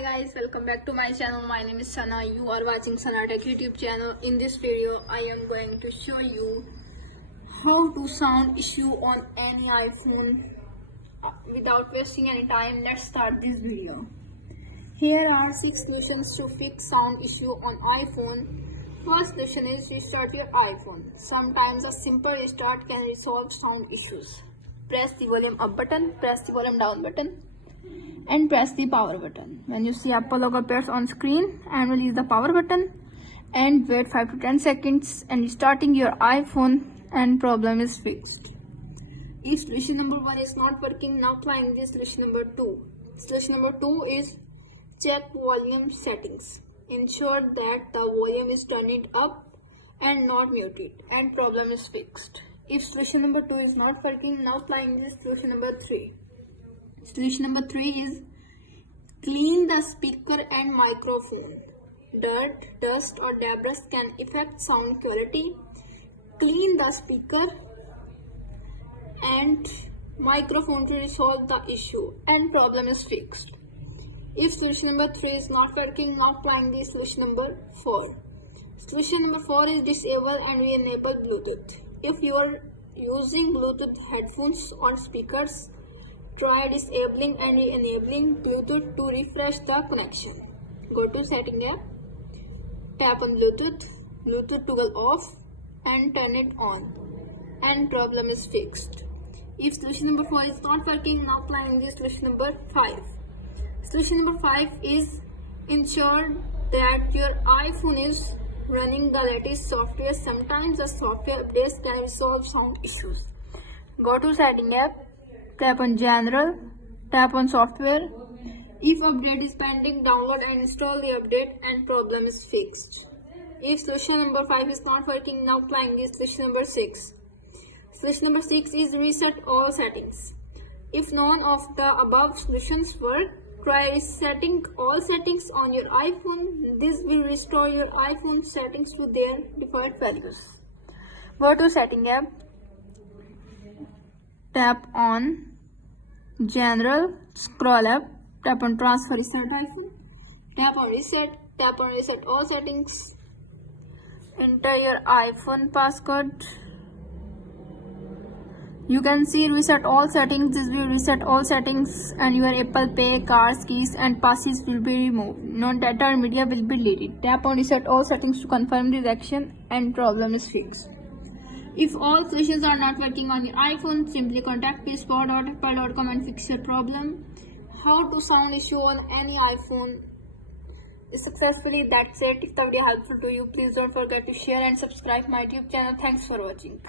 Hi guys, welcome back to my channel. My name is Sana. You are watching Sana Tech YouTube channel. In this video, I am going to show you how to sound issue on any iPhone. Without wasting any time, let's start this video. Here are 6 solutions to fix sound issue on iPhone. First solution is restart your iPhone. Sometimes a simple restart can resolve sound issues. Press the volume up button, press the volume down button, and press the power button. When you see Apple logo appears on screen, and release the power button and wait 5 to 10 seconds and restarting your iPhone and problem is fixed. If solution number 1 is not working, now applying this solution number 2. Solution number 2 is check volume settings. Ensure that the volume is turned up and not muted and problem is fixed. If solution number 2 is not working, now applying this solution number 3. Solution number 3 is clean the speaker and microphone. Dirt, dust or debris can affect sound quality. Clean the speaker and microphone to resolve the issue and problem is fixed. If solution number 3 is not working, now applying the solution number 4. Solution number 4 is disable and re-enable Bluetooth. If you are using Bluetooth headphones or speakers, try disabling and re-enabling Bluetooth to refresh the connection. Go to setting app, tap on Bluetooth, Bluetooth toggle off and turn it on and problem is fixed. If solution number 4 is not working, now applying this solution number 5. Solution number 5 is ensure that your iPhone is running the latest software. Sometimes the software updates can resolve sound issues. Go to setting app, tap on general, tap on software. If update is pending, download and install the update and problem is fixed. If solution number 5 is not working, now applying this solution number 6. Solution number 6 is reset all settings. If none of the above solutions work, try resetting all settings on your iPhone. This will restore your iPhone settings to their default values. Go to setting app, tap on general, scroll up, tap on transfer reset iPhone, tap on reset all settings, enter your iPhone passcode. You can see reset all settings. This will reset all settings and your Apple Pay, cards, keys and passes will be removed. Non-data or media will be deleted. Tap on reset all settings to confirm this action and problem is fixed. If all solutions are not working on your iPhone, simply contact payspot.apple.com and fix your problem. How to sound issue on any iPhone successfully. That's it. If the video helpful to you, please don't forget to share and subscribe my YouTube channel. Thanks for watching.